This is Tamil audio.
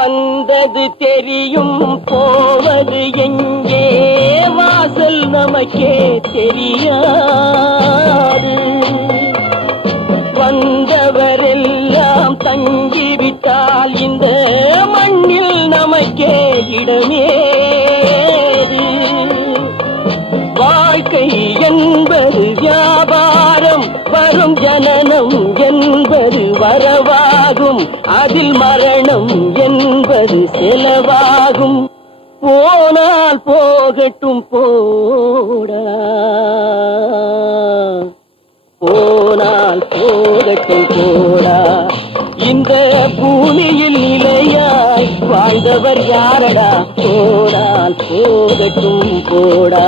வந்தது தெரியும் போவது எங்கே வாசல் நமக்கே தெரியாது. வந்தவரெல்லாம் தங்கிவிட்டால் இந்த மண்ணில் நமக்கே இடமேது. வாழ்க்கை என்பது வியாபாரம், வரும் ஜனனம் என்பது வரவாகும், அதில் மரணம் என்பது செலவாகும். போனால் போகட்டும் போடா, போனால் போகட்டும் போடா. இந்த பூமியில் நிலையாய் வாழ்ந்தவர் யாரடா? போனால் போகட்டும் போடா.